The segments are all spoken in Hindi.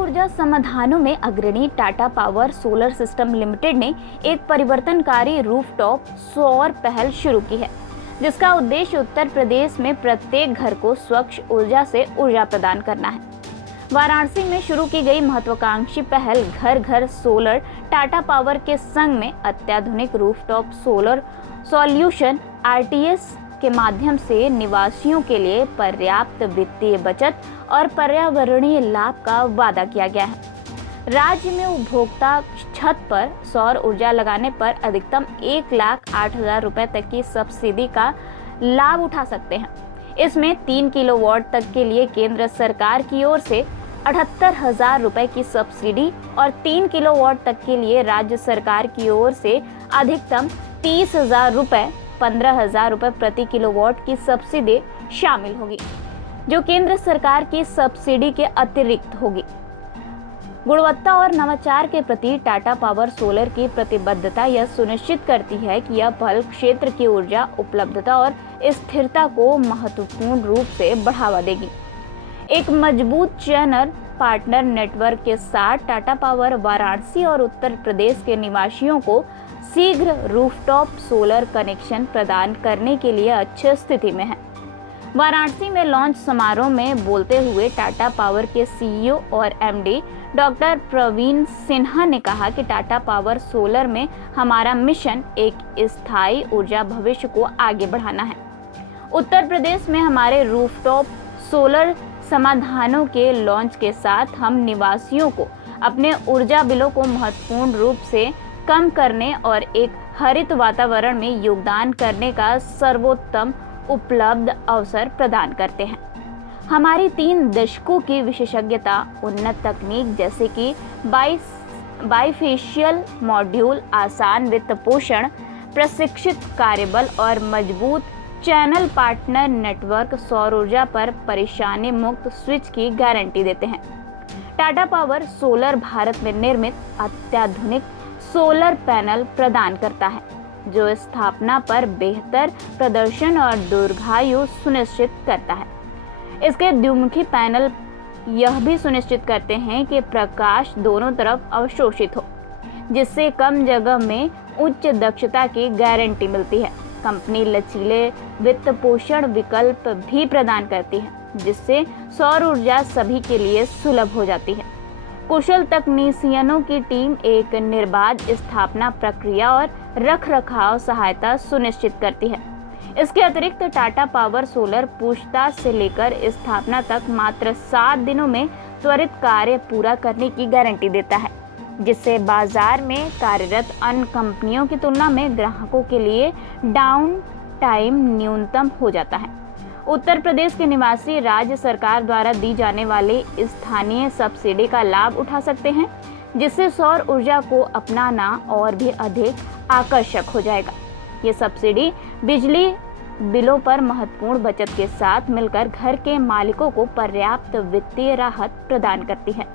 ऊर्जा समाधानों में अग्रणी Tata power solar system limited ने एक परिवर्तनकारी रूफटॉप सौर पहल शुरू की है, जिसका उद्देश्य उत्तर प्रदेश में प्रत्येक घर को स्वच्छ ऊर्जा से ऊर्जा प्रदान करना है। वाराणसी में शुरू की गई महत्वाकांक्षी पहल घर घर सोलर टाटा पावर के संग में अत्याधुनिक रूफटॉप सोलर सॉल्यूशन आरटीएस के माध्यम से निवासियों के लिए पर्याप्त वित्तीय बचत और पर्यावरणीय लाभ का वादा किया गया है। राज्य में उपभोक्ता छत पर सौर ऊर्जा लगाने पर अधिकतम 1,08,000 रुपए तक की सब्सिडी का लाभ उठा सकते हैं। इसमें 3 किलोवाट तक के लिए केंद्र सरकार की ओर से 78,000 रुपए की सब्सिडी और 3 किलोवाट तक के लिए राज्य सरकार की ओर से अधिकतम 30,000 रुपए 15,000 रुपए प्रति किलोवाट की सब्सिडी शामिल होगी, जो केंद्र सरकार की सब्सिडी के अतिरिक्त होगी। गुणवत्ता और नवाचार के प्रति टाटा पावर सोलर की प्रतिबद्धता यह सुनिश्चित करती है कि यह पहल क्षेत्र की ऊर्जा उपलब्धता और स्थिरता को महत्वपूर्ण रूप से बढ़ावा देगी। एक मजबूत चैनल पार्टनर नेटवर्क के साथ टाटा पावर वाराणसी और उत्तर प्रदेश के निवासियों को शीघ्र रूफटॉप सोलर कनेक्शन प्रदान करने के लिए अच्छी स्थिति में है। वाराणसी में लॉन्च समारोह में बोलते हुए टाटा पावर के सीईओ और एमडी डॉक्टर प्रवीण सिन्हा ने कहा कि टाटा पावर सोलर में हमारा मिशन एक स्थायी ऊर्जा भविष्य को आगे बढ़ाना है। उत्तर प्रदेश में हमारे रूफटॉप सोलर समाधानों के लॉन्च के साथ हम निवासियों को अपने ऊर्जा बिलों को महत्वपूर्ण रूप से कम करने और एक हरित वातावरण में योगदान करने का सर्वोत्तम उपलब्ध अवसर प्रदान करते हैं। हमारी 3 दशकों की विशेषज्ञता, उन्नत तकनीक जैसे कि बाइफेशियल मॉड्यूल, आसान वित्त पोषण, प्रशिक्षित कार्यबल और मजबूत चैनल पार्टनर नेटवर्क सौर ऊर्जा पर परेशानी मुक्त स्विच की गारंटी देते हैं। टाटा पावर सोलर भारत में निर्मित अत्याधुनिक सोलर पैनल प्रदान करता है, जो स्थापना पर बेहतर प्रदर्शन और दीर्घायु सुनिश्चित करता है। इसके द्विमुखी पैनल यह भी सुनिश्चित करते हैं कि प्रकाश दोनों तरफ अवशोषित हो, जिससे कम जगह में उच्च दक्षता की गारंटी मिलती है। कंपनी लचीले वित्त पोषण विकल्प भी प्रदान करती है, जिससे सौर ऊर्जा सभी के लिए सुलभ हो जाती है। कुशल तकनीशियनों की टीम एक निर्बाध स्थापना प्रक्रिया और रखरखाव सहायता सुनिश्चित करती है। इसके अतिरिक्त टाटा पावर सोलर पूछताछ से लेकर स्थापना तक मात्र 7 दिनों में त्वरित कार्य पूरा करने की गारंटी देता है, जिससे बाजार में कार्यरत अन्य कंपनियों की तुलना में ग्राहकों के लिए डाउन टाइम न्यूनतम हो जाता है। उत्तर प्रदेश के निवासी राज्य सरकार द्वारा दी जाने वाली स्थानीय सब्सिडी का लाभ उठा सकते हैं, जिससे सौर ऊर्जा को अपनाना और भी अधिक आकर्षक हो जाएगा। ये सब्सिडी बिजली बिलों पर महत्वपूर्ण बचत के साथ मिलकर घर के मालिकों को पर्याप्त वित्तीय राहत प्रदान करती है।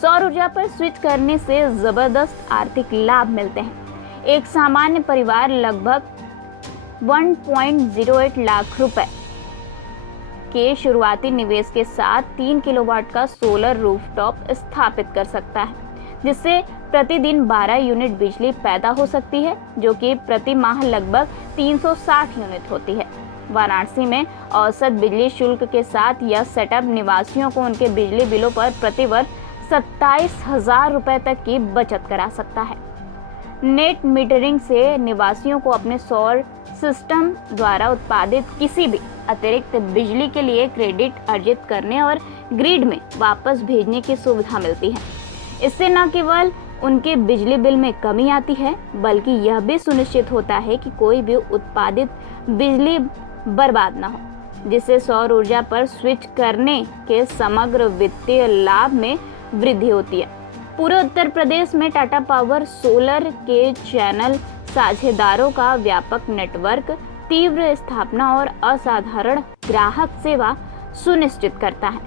सौर ऊर्जा पर स्विच करने से जबरदस्त आर्थिक लाभ मिलते हैं। एक सामान्य परिवार लगभग 1.08 लाख रुपए के शुरुआती निवेश के साथ 3 किलोवाट का सोलर रूफटॉप स्थापित कर सकता है, जिससे प्रतिदिन 12 यूनिट बिजली पैदा हो सकती है, जो कि प्रति माह लगभग 360 यूनिट होती है। वाराणसी में औसत बिजली शुल्क के साथ यह सेटअप निवासियों को उनके बिजली बिलों पर प्रतिवर्ष 27,000 रुपए तक की बचत करा सकता है। नेट मीटरिंग से निवासियों को अपने सौर सिस्टम द्वारा उत्पादित किसी भी अतिरिक्त बिजली के लिए क्रेडिट अर्जित करने और ग्रिड में वापस भेजने की सुविधा मिलती है। इससे न केवल उनके बिजली बिल में कमी आती है, बल्कि यह भी सुनिश्चित होता है कि कोई भी उत्पादित बिजली बर्बाद न हो, जिससे सौर ऊर्जा पर स्विच करने के समग्र वित्तीय लाभ में वृद्धि होती है। पूरे उत्तर प्रदेश में टाटा पावर सोलर के चैनल साझेदारों का व्यापक नेटवर्क तीव्र स्थापना और असाधारण ग्राहक सेवा सुनिश्चित करता है,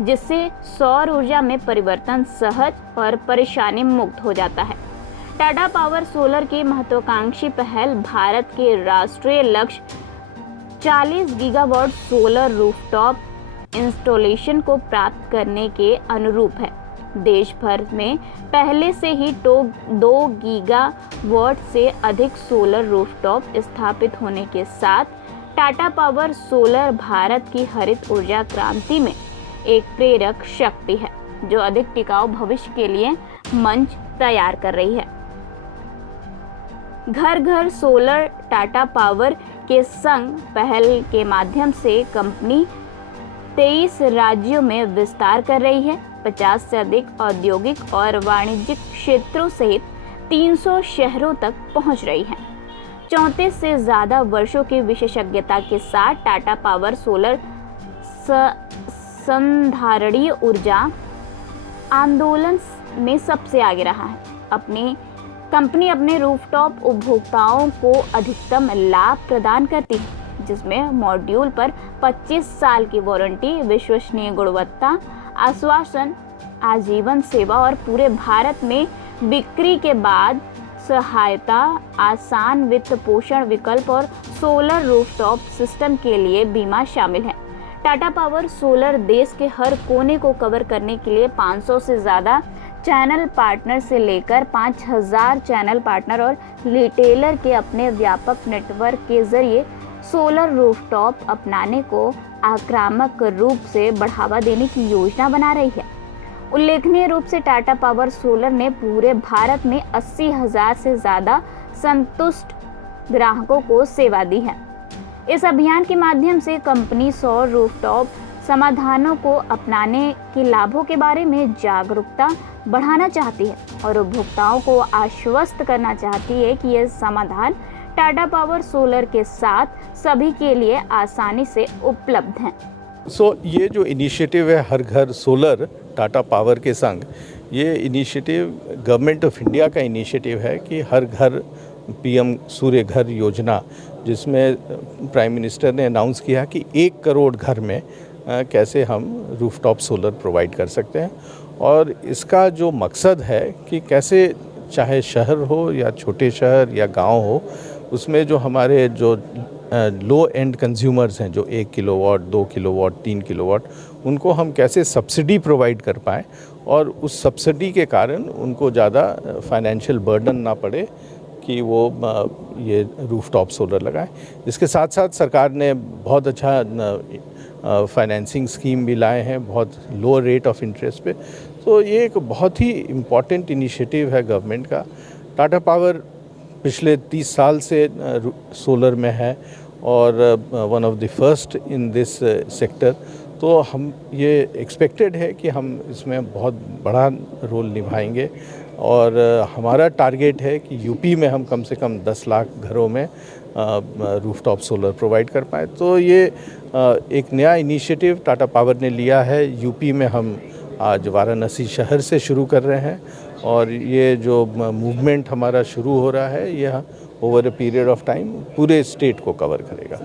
जिससे सौर ऊर्जा में परिवर्तन सहज और परेशानी मुक्त हो जाता है। टाटा पावर सोलर की महत्वाकांक्षी पहल भारत के राष्ट्रीय लक्ष्य 40 गीगावाट सोलर रूफटॉप इंस्टॉलेशन को प्राप्त करने के अनुरूप है। देश भर में पहले से ही 2 गीगावाट से अधिक सोलर रूफटॉप स्थापित होने के साथ टाटा पावर सोलर भारत की हरित ऊर्जा क्रांति में एक प्रेरक शक्ति है, जो अधिक टिकाऊ भविष्य के लिए मंच तैयार कर रही है। घर घर सोलर टाटा पावर के संग पहल के माध्यम से कंपनी 23 राज्यों में विस्तार कर रही है। 50 से अधिक औद्योगिक और वाणिज्यिक क्षेत्रों सहित 300 शहरों तक पहुंच रही है। 34 से ज़्यादा वर्षों की विशेषज्ञता के साथ टाटा पावर सोलर संधारणीय ऊर्जा आंदोलन में सबसे आगे रहा है। कंपनी अपने रूफटॉप उपभोक्ताओं को अधिकतम लाभ प्रदान करती है, जिसमें मॉड्यूल पर 25 साल की वारंटी, विश्वसनीय गुणवत्ता आश्वासन, आजीवन सेवा और पूरे भारत में बिक्री के बाद सहायता, आसान वित्त पोषण विकल्प और सोलर रूफटॉप सिस्टम के लिए बीमा शामिल है। टाटा पावर सोलर देश के हर कोने को कवर करने के लिए 500 से ज़्यादा चैनल पार्टनर से लेकर 5000 चैनल पार्टनर और रिटेलर के अपने व्यापक नेटवर्क के जरिए सोलर रूफटॉप अपनाने को आक्रामक रूप से बढ़ावा देने की योजना बना रही है। उल्लेखनीय रूप से टाटा पावर सोलर ने पूरे भारत में 80,000 से ज़्यादा संतुष्ट ग्राहकों को सेवा दी है। इस अभियान के माध्यम से कंपनी सौर रूफटॉप समाधानों को अपनाने के लाभों के बारे में जागरूकता बढ़ाना चाहती है और उपभोक्ताओं को आश्वस्त करना चाहती है कि यह समाधान टाटा पावर सोलर के साथ सभी के लिए आसानी से उपलब्ध हैं। ये जो इनिशिएटिव है हर घर सोलर टाटा पावर के संग, ये इनिशिएटिव गवर्नमेंट ऑफ इंडिया का इनिशिएटिव है कि हर घर पीएम सूर्य घर योजना, जिसमें प्राइम मिनिस्टर ने अनाउंस किया कि 1 करोड़ घर में कैसे हम रूफटॉप सोलर प्रोवाइड कर सकते हैं। और इसका जो मकसद है कि कैसे, चाहे शहर हो या छोटे शहर या गांव हो, उसमें जो हमारे जो लो एंड कंज्यूमर्स हैं, जो 1 किलोवाट, 2 किलोवाट, 3 किलोवाट, उनको हम कैसे सब्सिडी प्रोवाइड कर पाएँ और उस सब्सिडी के कारण उनको ज़्यादा फाइनेंशियल बर्डन ना पड़े कि वो ये रूफटॉप सोलर लगाएं। इसके साथ साथ सरकार ने बहुत अच्छा फाइनेंसिंग स्कीम भी लाए हैं, बहुत लो रेट ऑफ इंटरेस्ट पे। तो ये एक बहुत ही इम्पॉर्टेंट इनिशिएटिव है गवर्नमेंट का। टाटा पावर पिछले 30 साल से सोलर में है और one of the first in this sector. तो हम ये एक्सपेक्टेड है कि हम इसमें बहुत बड़ा रोल निभाएंगे और हमारा टारगेट है कि यूपी में हम कम से कम 10 लाख घरों में रूफटॉप सोलर प्रोवाइड कर पाए। तो ये एक नया इनिशिएटिव टाटा पावर ने लिया है। यूपी में हम आज वाराणसी शहर से शुरू कर रहे हैं और ये जो मूवमेंट हमारा शुरू हो रहा है, यह over a period of time पूरे स्टेट को कवर करेगा।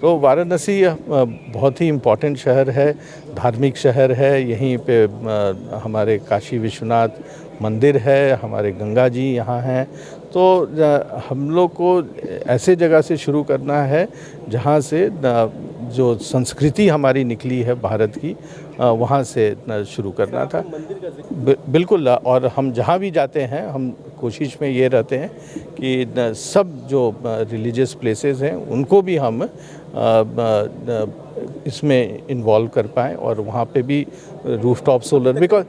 तो वाराणसी बहुत ही इम्पोर्टेंट शहर है, धार्मिक शहर है। यहीं पे हमारे काशी विश्वनाथ मंदिर है, हमारे गंगा जी यहाँ हैं। तो हम लोग को ऐसे जगह से शुरू करना है जहाँ से जो संस्कृति हमारी निकली है भारत की, वहाँ से शुरू करना था। बिल्कुल। और हम जहाँ भी जाते हैं, हम कोशिश में ये रहते हैं कि सब जो रिलीजियस प्लेसेस हैं उनको भी हम इसमें इन्वॉल्व कर पाएँ और वहाँ पे भी रूफटॉप सोलर, बिकॉज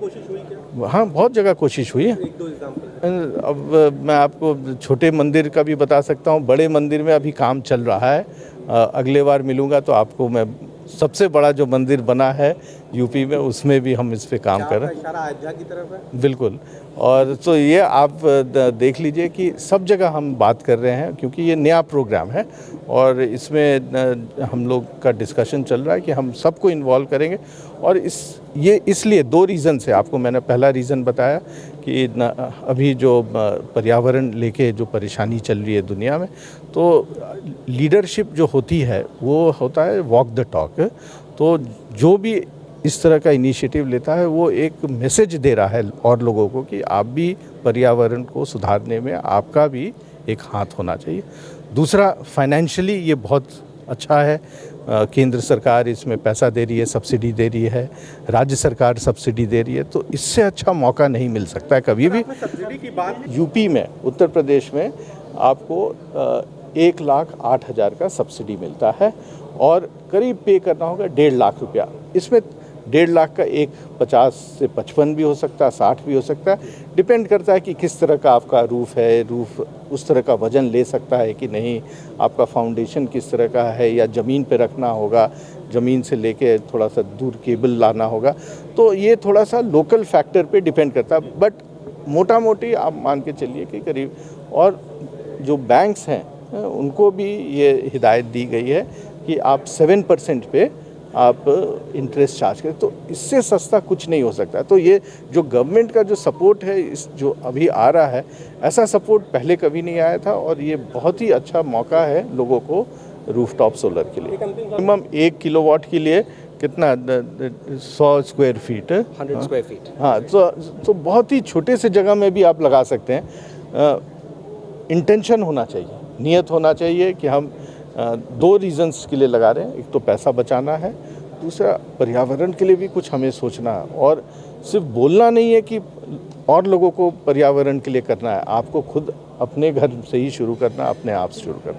हाँ बहुत जगह कोशिश हुई है। अब मैं आपको छोटे मंदिर का भी बता सकता हूँ, बड़े मंदिर में अभी काम चल रहा है। अगले बार मिलूँगा तो आपको मैं सबसे बड़ा जो मंदिर बना है यूपी में, उसमें भी हम इस पे काम कर रहे हैं। अयोध्या की तरफ है। बिल्कुल। और तो ये आप देख लीजिए कि सब जगह हम बात कर रहे हैं, क्योंकि ये नया प्रोग्राम है और इसमें हम लोग का डिस्कशन चल रहा है कि हम सबको इन्वॉल्व करेंगे। और ये इसलिए 2 रीज़न से आपको मैंने पहला रीज़न बताया कि अभी जो पर्यावरण लेके जो परेशानी चल रही है दुनिया में, तो लीडरशिप जो होती है वो होता है वॉक द टॉक। तो जो भी इस तरह का इनिशिएटिव लेता है वो एक मैसेज दे रहा है और लोगों को कि आप भी पर्यावरण को सुधारने में आपका भी एक हाथ होना चाहिए। दूसरा, फाइनेंशियली ये बहुत अच्छा है। केंद्र सरकार इसमें पैसा दे रही है, सब्सिडी दे रही है, राज्य सरकार सब्सिडी दे रही है, तो इससे अच्छा मौका नहीं मिल सकता है कभी भी। सब्सिडी की बात यूपी में, उत्तर प्रदेश में आपको 1,08,000 का सब्सिडी मिलता है और करीब पे करना होगा 1.5 लाख रुपया। इसमें 1.5 लाख का एक 50 से 55 भी हो सकता है, 60 भी हो सकता है, डिपेंड करता है कि किस तरह का आपका रूफ है, रूफ उस तरह का वजन ले सकता है कि नहीं, आपका फाउंडेशन किस तरह का है, या ज़मीन पे रखना होगा, ज़मीन से लेके थोड़ा सा दूर केबल लाना होगा, तो ये थोड़ा सा लोकल फैक्टर पे डिपेंड करता है। बट मोटा मोटी आप मान के चलिए कि करीब, और जो बैंक्स हैं उनको भी ये हिदायत दी गई है कि आप 7% पे आप इंटरेस्ट चार्ज करें, तो इससे सस्ता कुछ नहीं हो सकता। तो ये जो गवर्नमेंट का जो सपोर्ट है, इस जो अभी आ रहा है, ऐसा सपोर्ट पहले कभी नहीं आया था और ये बहुत ही अच्छा मौका है लोगों को रूफटॉप सोलर के लिए। मिनिमम 1 किलोवाट के लिए कितना 100 स्क्वायर फीट, 100 स्क्वायर फीट। हाँ, तो बहुत ही छोटे से जगह में भी आप लगा सकते हैं। इंटेंशन होना चाहिए, नियत होना चाहिए कि हम 2 रीज़न्स के लिए लगा रहे हैं। एक तो पैसा बचाना है, दूसरा पर्यावरण के लिए भी कुछ हमें सोचना है, और सिर्फ बोलना नहीं है कि और लोगों को पर्यावरण के लिए करना है, आपको खुद अपने घर से ही शुरू करना, अपने आप से शुरू करना।